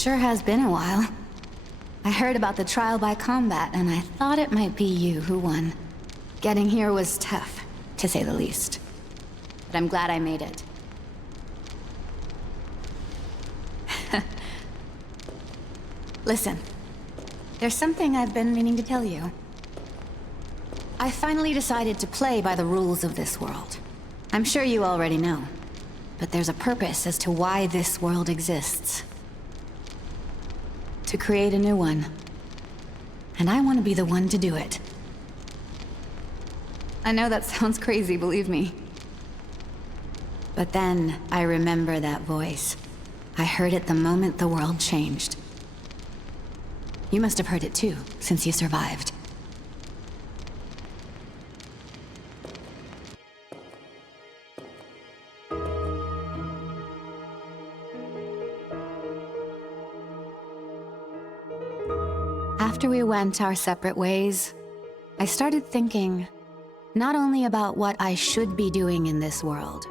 sure has been a while. I heard about the trial by combat, and I thought it might be you who won. Getting here was tough, to say the least. But I'm glad I made it. Listen, there's something I've been meaning to tell you. I finally decided to play by the rules of this world. I'm sure you already know, but there's a purpose as to why this world exists. To create a new one. And I want to be the one to do it. I know that sounds crazy, believe me. But then I remember that voice. I heard it the moment the world changed. You must have heard it too, since you survived. After we went our separate ways, I started thinking not only about what I should be doing in this world,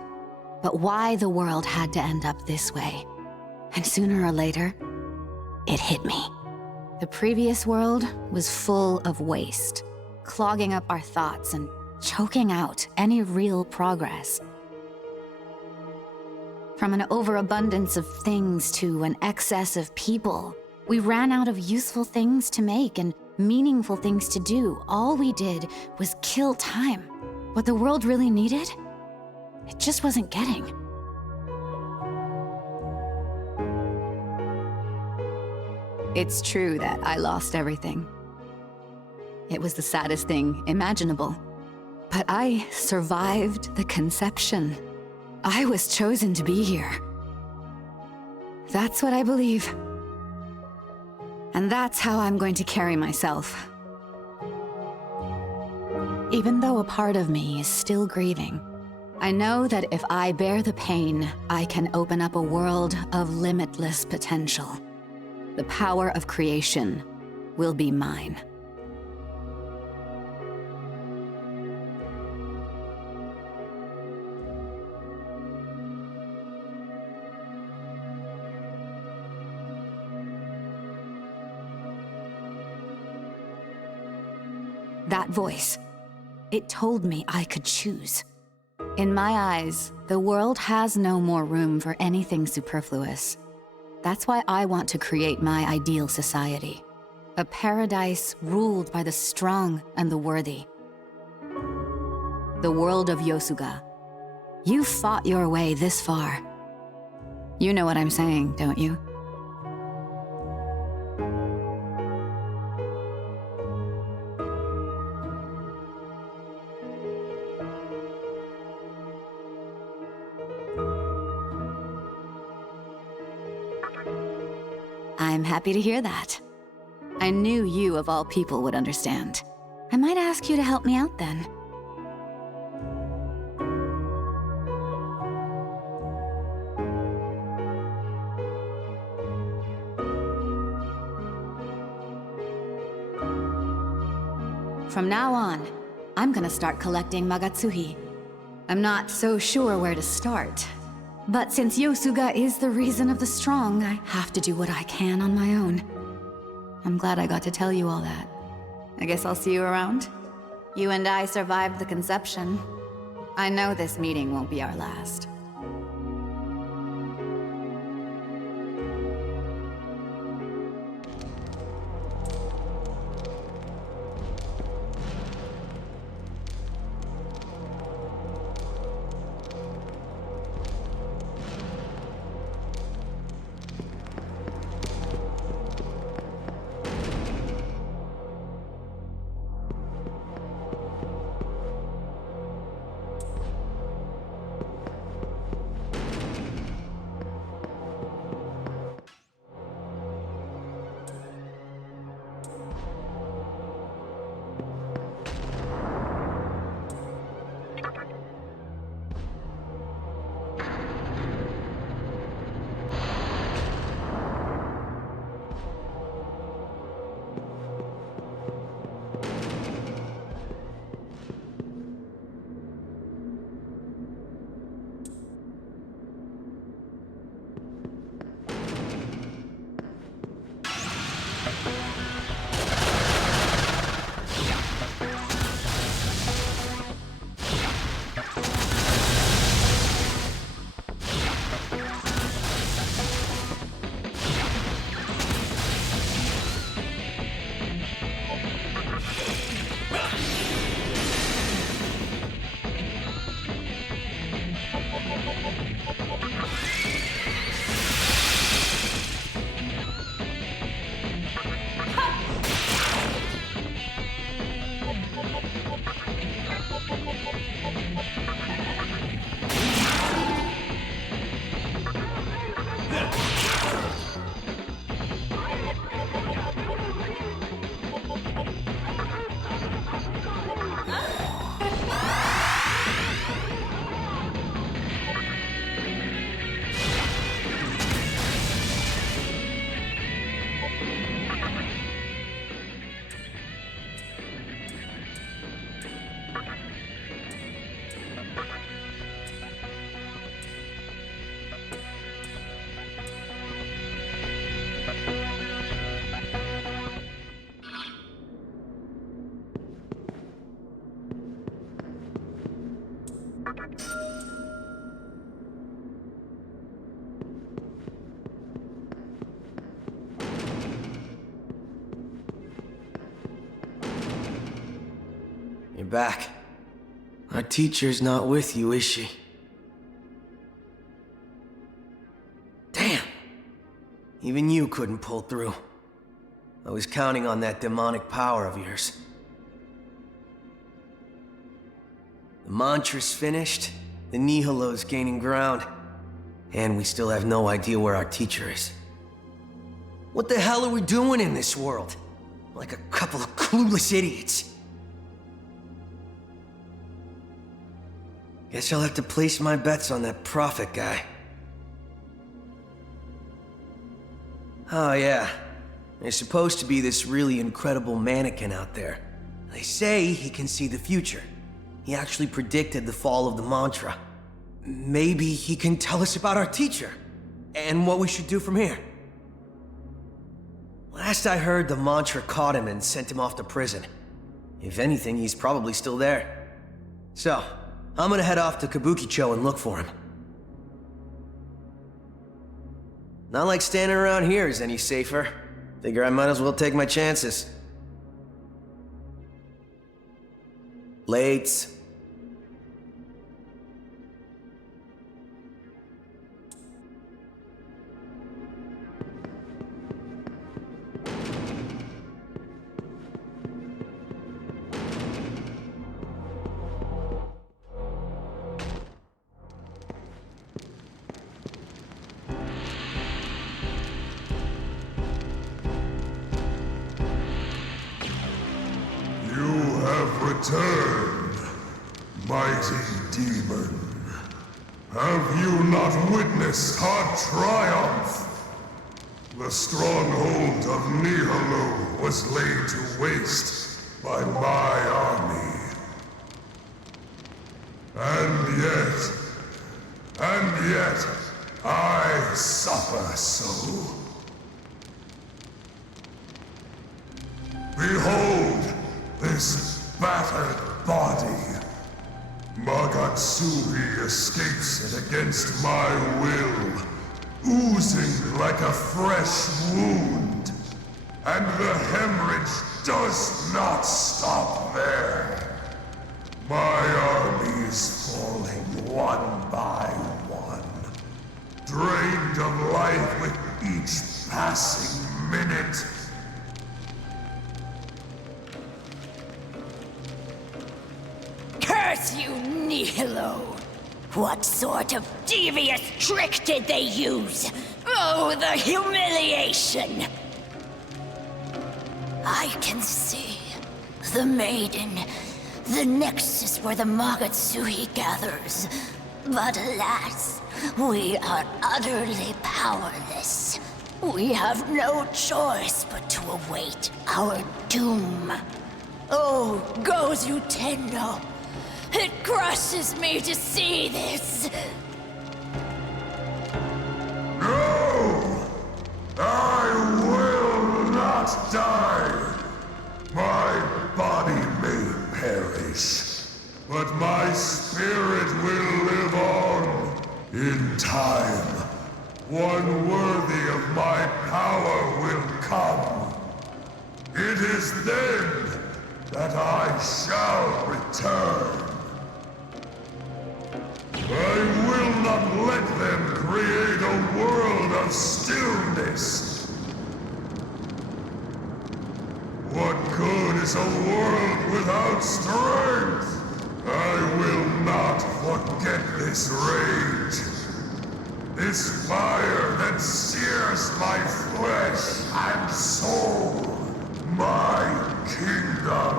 but why the world had to end up this way. And sooner or later, it hit me. The previous world was full of waste, clogging up our thoughts and choking out any real progress. From an overabundance of things to an excess of people, we ran out of useful things to make and meaningful things to do. All we did was kill time. What the world really needed, it just wasn't getting. It's true that I lost everything. It was the saddest thing imaginable. But I survived the conception. I was chosen to be here. That's what I believe. And that's how I'm going to carry myself. Even though a part of me is still grieving, I know that if I bear the pain, I can open up a world of limitless potential. The power of creation will be mine. That voice, it told me I could choose. In my eyes, the world has no more room for anything superfluous. That's why I want to create my ideal society. A paradise ruled by the strong and the worthy. The world of Yosuga. You fought your way this far. You know what I'm saying, don't you? I'm happy to hear that. I knew you, of all people, would understand. I might ask you to help me out then. From now on, I'm gonna start collecting Magatsuhi. I'm not so sure where to start. But since Yosuga is the reason of the strong, I have to do what I can on my own. I'm glad I got to tell you all that. I guess I'll see you around? You and I survived the conception. I know this meeting won't be our last. back. Our teacher's not with you, is she? Damn! Even you couldn't pull through. I was counting on that demonic power of yours. The mantra's finished, the Nihilo's gaining ground, and we still have no idea where our teacher is. What the hell are we doing in this world? Like a couple of clueless idiots. Guess I'll have to place my bets on that prophet guy. Oh yeah, there's supposed to be this really incredible mannequin out there. They say he can see the future. He actually predicted the fall of the mantra. Maybe he can tell us about our teacher, and what we should do from here. Last I heard, the mantra caught him and sent him off to prison. If anything, he's probably still there. So, I'm gonna head off to Kabukicho and look for him. Not like standing around here is any safer. Figure I might as well take my chances. Late. Return, mighty demon. Have you not witnessed our triumph? The stronghold of Nihilo was laid to waste by my army. And yet, I suffer so. Behold this battered body. Magatsuhi escapes it against my will, oozing like a fresh wound. And the hemorrhage does not stop there. My army is falling one by one, drained of life with each passing minute. Curse you, Nihilo! What sort of devious trick did they use? Oh, the humiliation! I can see the maiden, the nexus where the Magatsuhi gathers. But alas, we are utterly powerless. We have no choice but to await our doom. Oh, Gozu Tendo, it crushes me to see this. No! I will not die. My body may perish, but my spirit will live on. In time, one worthy of my power will come. It is then that I shall return. I will not let them create a world of stillness. What good is a world without strength? I will not forget this rage. This fire that sears my flesh and soul. My kingdom.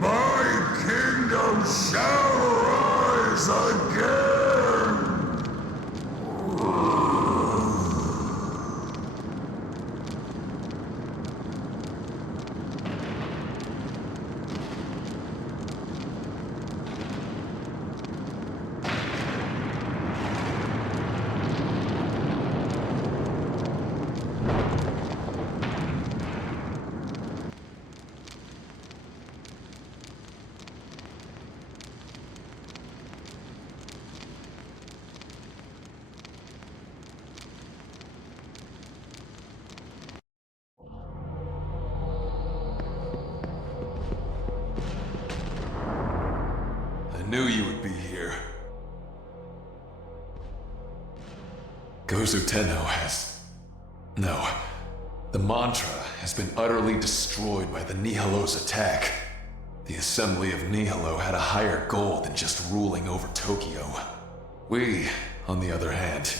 My kingdom shall rise again! knew you would be here. Gozu Tenno has... No. The mantra has been utterly destroyed by the Nihilo's attack. The Assembly of Nihilo had a higher goal than just ruling over Tokyo. We, on the other hand,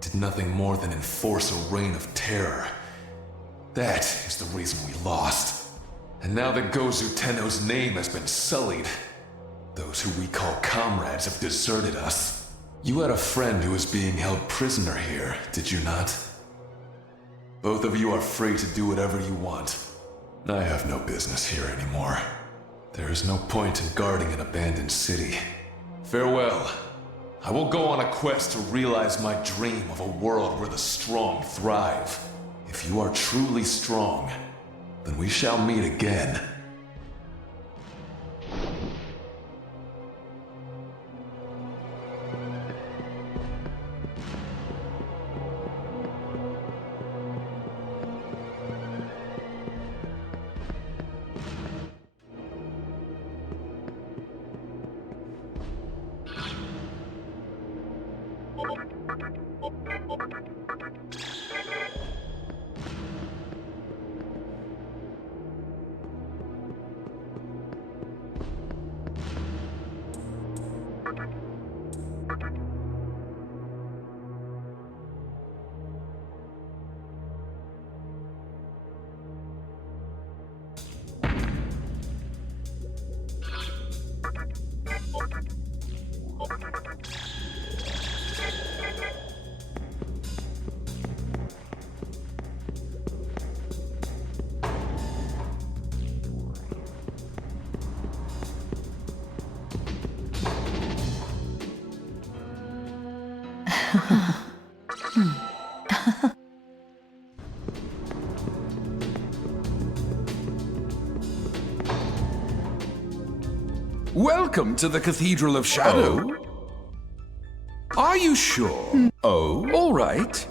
did nothing more than enforce a reign of terror. That is the reason we lost. And now that Gozu Tenno's name has been sullied, those who we call comrades have deserted us. You had a friend who was being held prisoner here, did you not? Both of you are free to do whatever you want. I have no business here anymore. There is no point in guarding an abandoned city. Farewell. I will go on a quest to realize my dream of a world where the strong thrive. If you are truly strong, then we shall meet again. Welcome to the Cathedral of Shadow. Are you sure? Oh, all right.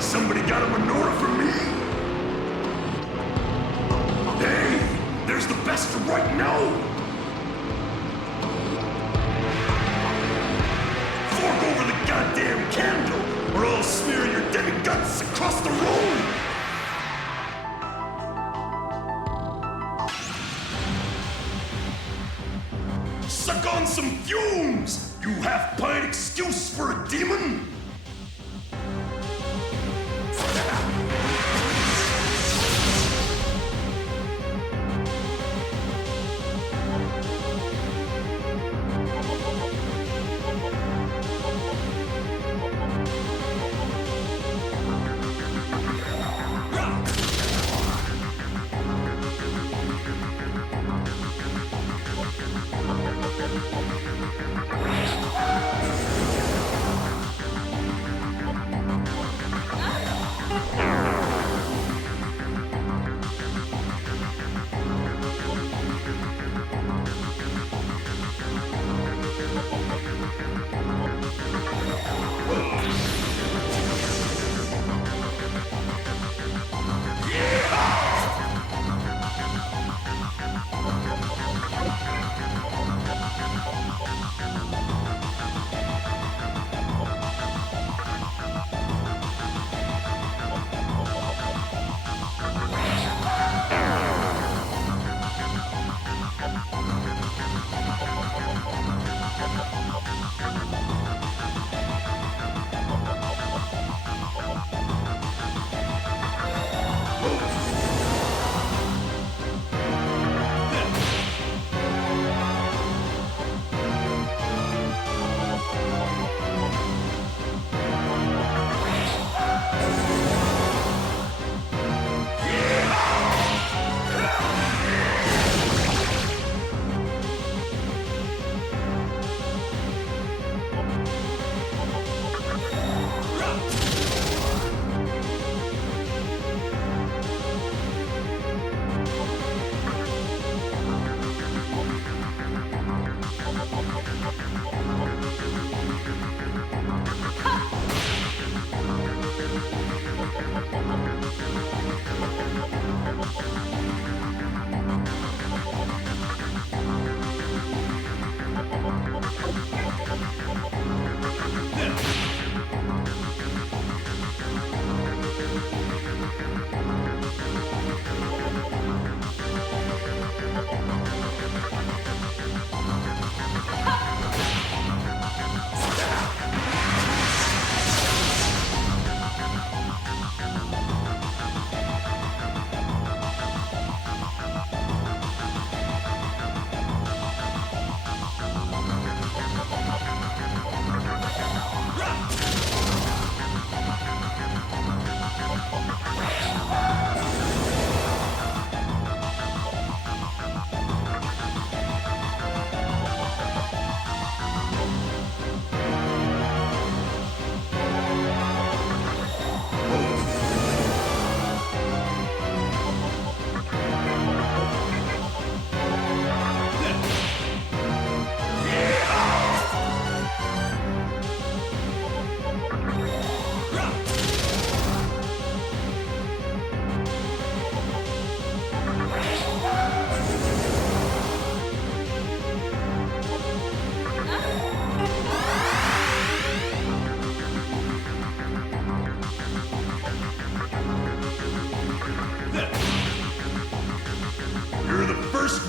Somebody got a menorah for me? Hey, there's the best right now! Fork over the goddamn candle, or I'll smear your dead guts across the room! Suck on some fumes, you half-pint excuse for a demon!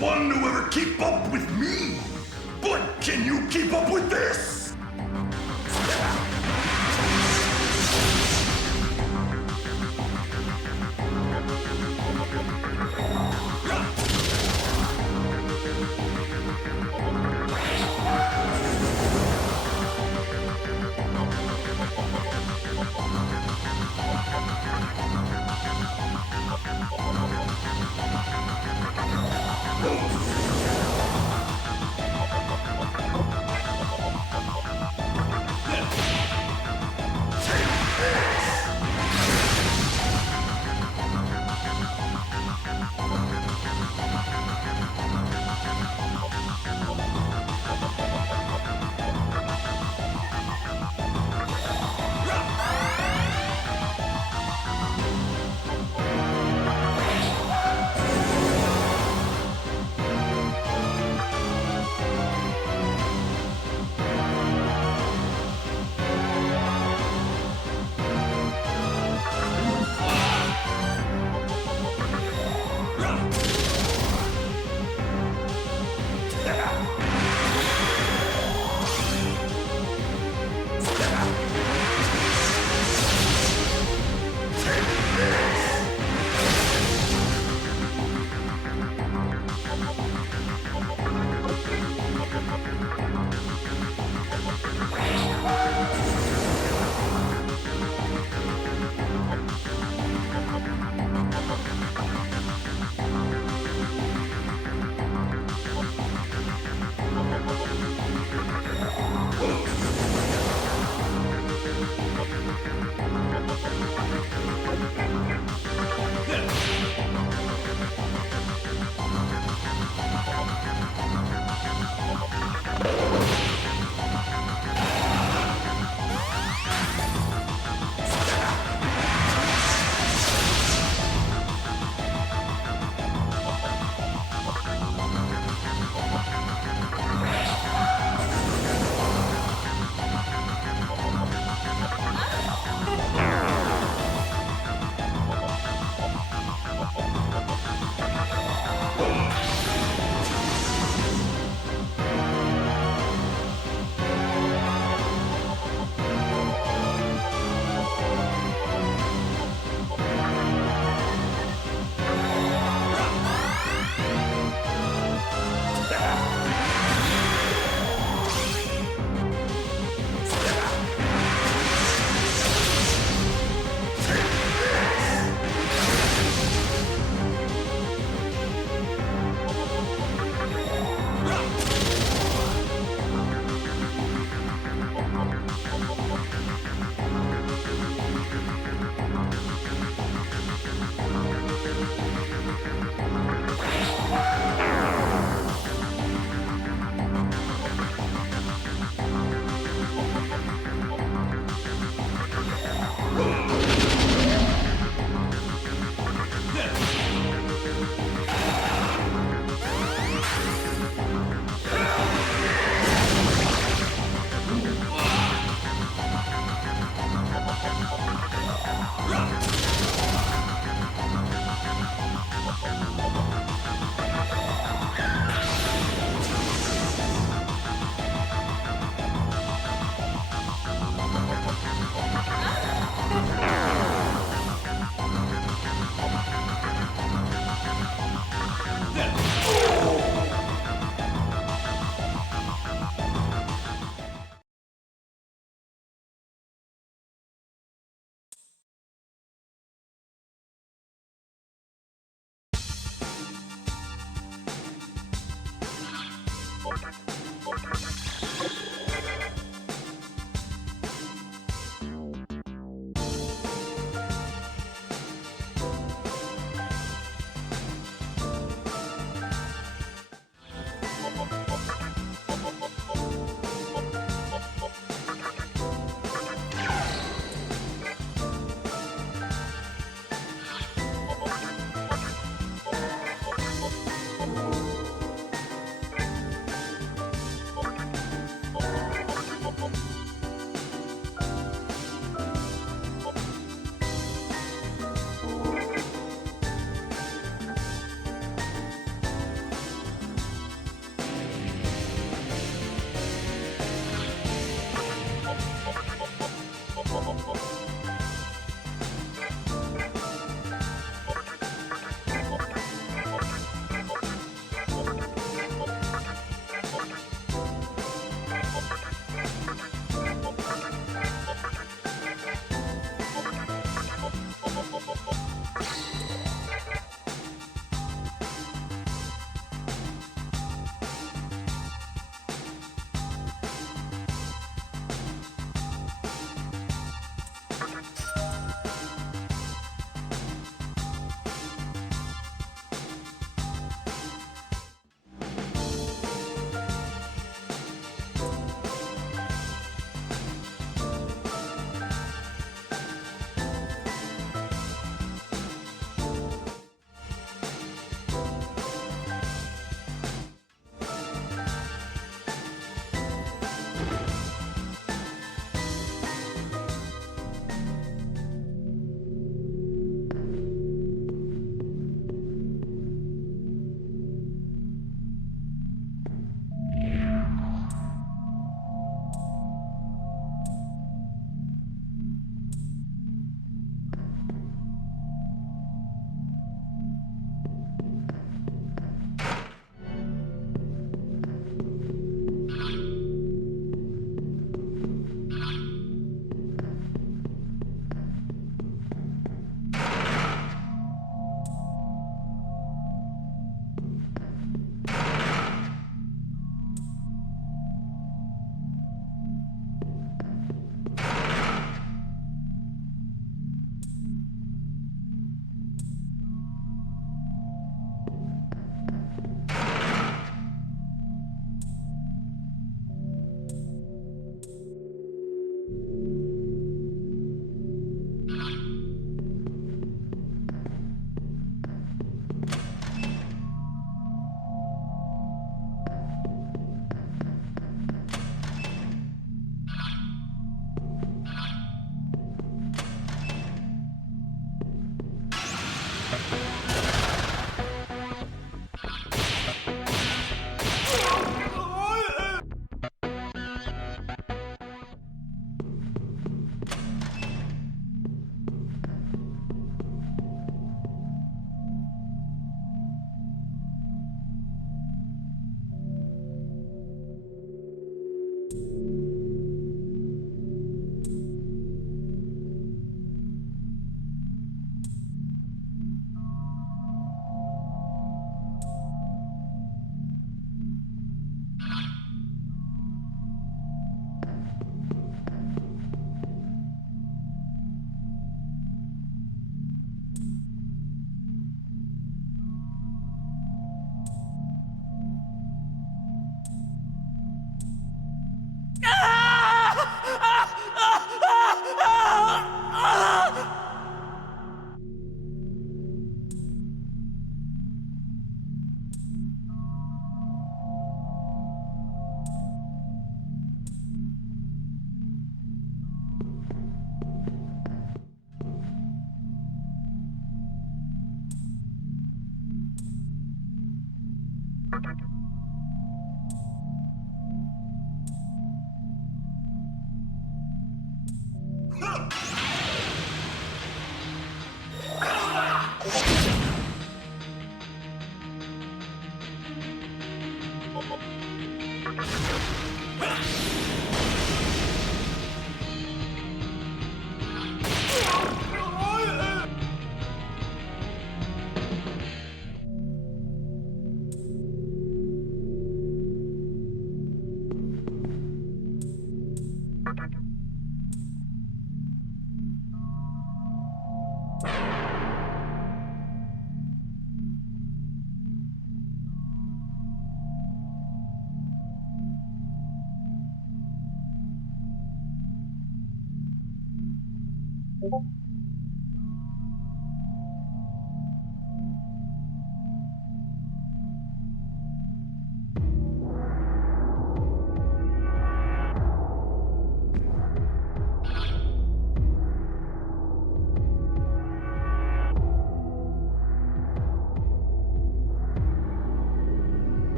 one to ever keep up with me. But can you keep up with this?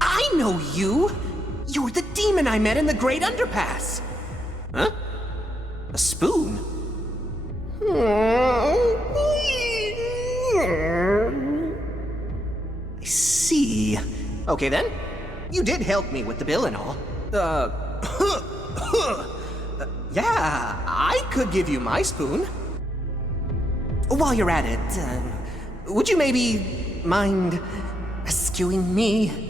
I know you! You're the demon I met in the Great Underpass! Huh? A spoon? I see. Okay then. You did help me with the bill and all. Yeah, I could give you my spoon. While you're at it, would you maybe mind rescuing me?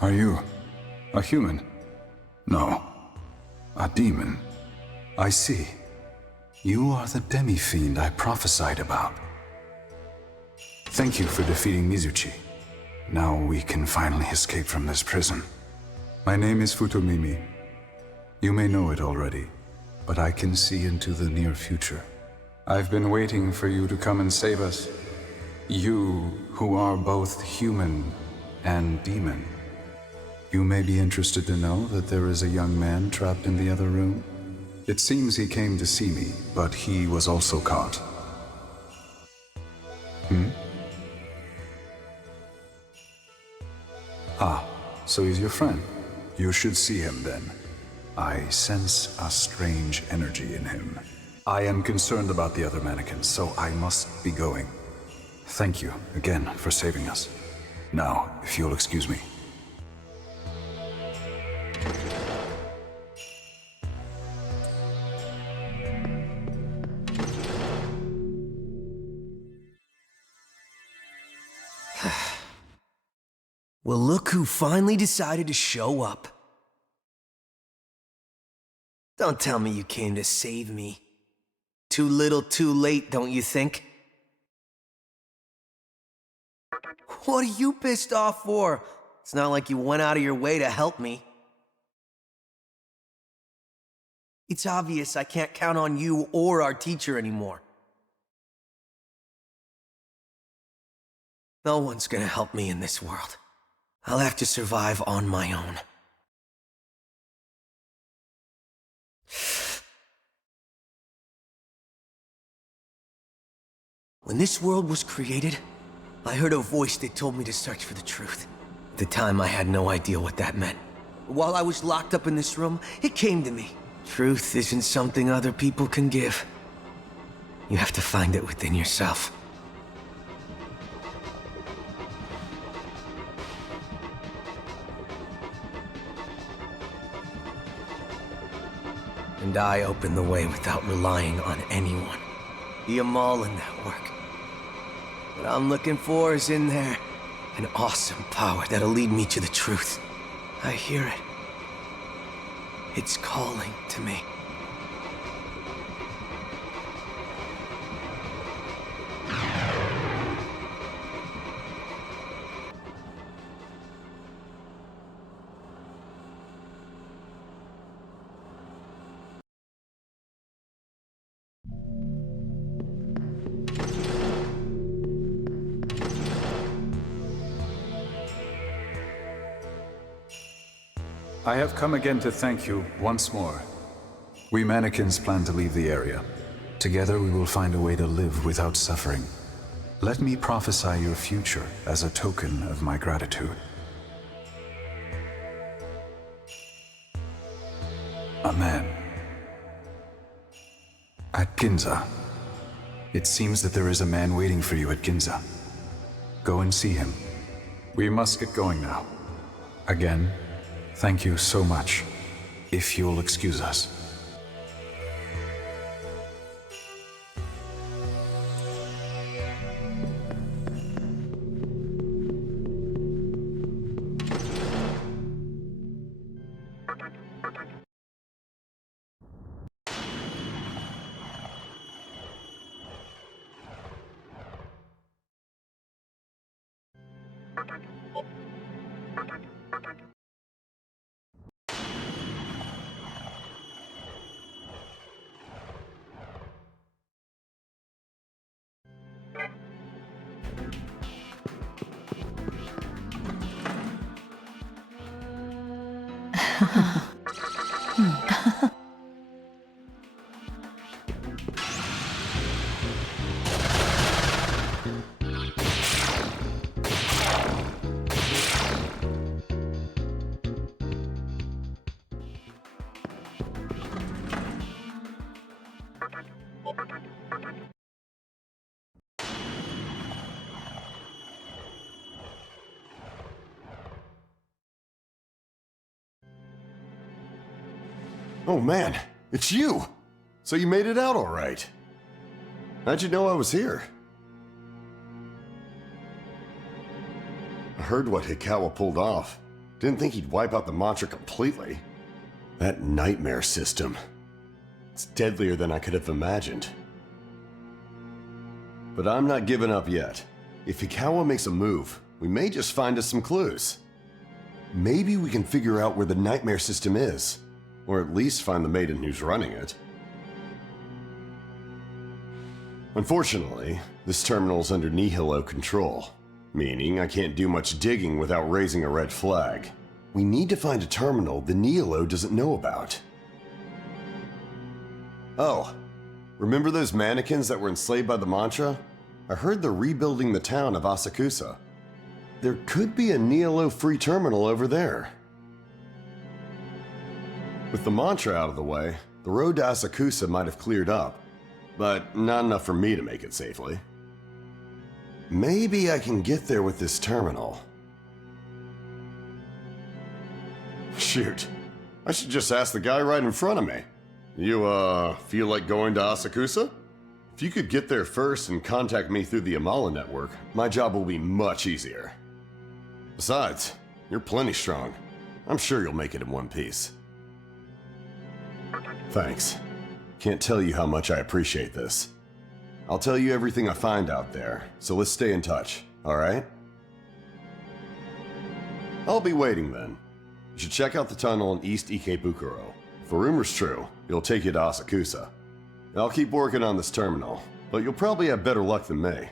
Are you a human? No. A demon. I see. You are the demi-fiend I prophesied about. Thank you for defeating Mizuchi. Now we can finally escape from this prison. My name is Futomimi. You may know it already, but I can see into the near future. I've been waiting for you to come and save us. You, who are both human and demon. You may be interested to know that there is a young man trapped in the other room. It seems he came to see me, but he was also caught. Ah, so he's your friend. You should see him then. I sense a strange energy in him. I am concerned about the other mannequins, so I must be going. Thank you again for saving us. Now, if you'll excuse me. Well, look who finally decided to show up. Don't tell me you came to save me. Too little, too late, don't you think? What are you pissed off for? It's not like you went out of your way to help me. It's obvious I can't count on you or our teacher anymore. No one's gonna help me in this world. I'll have to survive on my own. When this world was created, I heard a voice that told me to search for the truth. At the time, I had no idea what that meant. While I was locked up in this room, it came to me. Truth isn't something other people can give. You have to find it within yourself. And I opened the way without relying on anyone. The Amal in that work. What I'm looking for is in there. An awesome power that'll lead me to the truth. I hear it. It's calling to me. I have come again to thank you once more. We mannequins plan to leave the area. Together we will find a way to live without suffering. Let me prophesy your future as a token of my gratitude. A man. At Ginza. It seems that there is a man waiting for you at Ginza. Go and see him. We must get going now. Again, thank you so much, if you'll excuse us. Oh man, it's you! So you made it out all right. How'd you know I was here? I heard what Hikawa pulled off. Didn't think he'd wipe out the mantra completely. That nightmare system. It's deadlier than I could have imagined. But I'm not giving up yet. If Hikawa makes a move, we may just find us some clues. Maybe we can figure out where the nightmare system is, or at least find the maiden who's running it. Unfortunately, this terminal's under Nihilo control, meaning I can't do much digging without raising a red flag. We need to find a terminal the Nihilo doesn't know about. Oh, remember those mannequins that were enslaved by the mantra? I heard they're rebuilding the town of Asakusa. There could be a Nihilo free terminal over there. With the mantra out of the way, the road to Asakusa might have cleared up, but not enough for me to make it safely. Maybe I can get there with this terminal. Shoot, I should just ask the guy right in front of me. You, feel like going to Asakusa? If you could get there first and contact me through the Amala network, my job will be much easier. Besides, you're plenty strong. I'm sure you'll make it in one piece. Thanks. Can't tell you how much I appreciate this. I'll tell you everything I find out there, so let's stay in touch, alright? I'll be waiting then. You should check out the tunnel in East Ikebukuro. If a rumor's true, it'll take you to Asakusa. I'll keep working on this terminal, but you'll probably have better luck than me.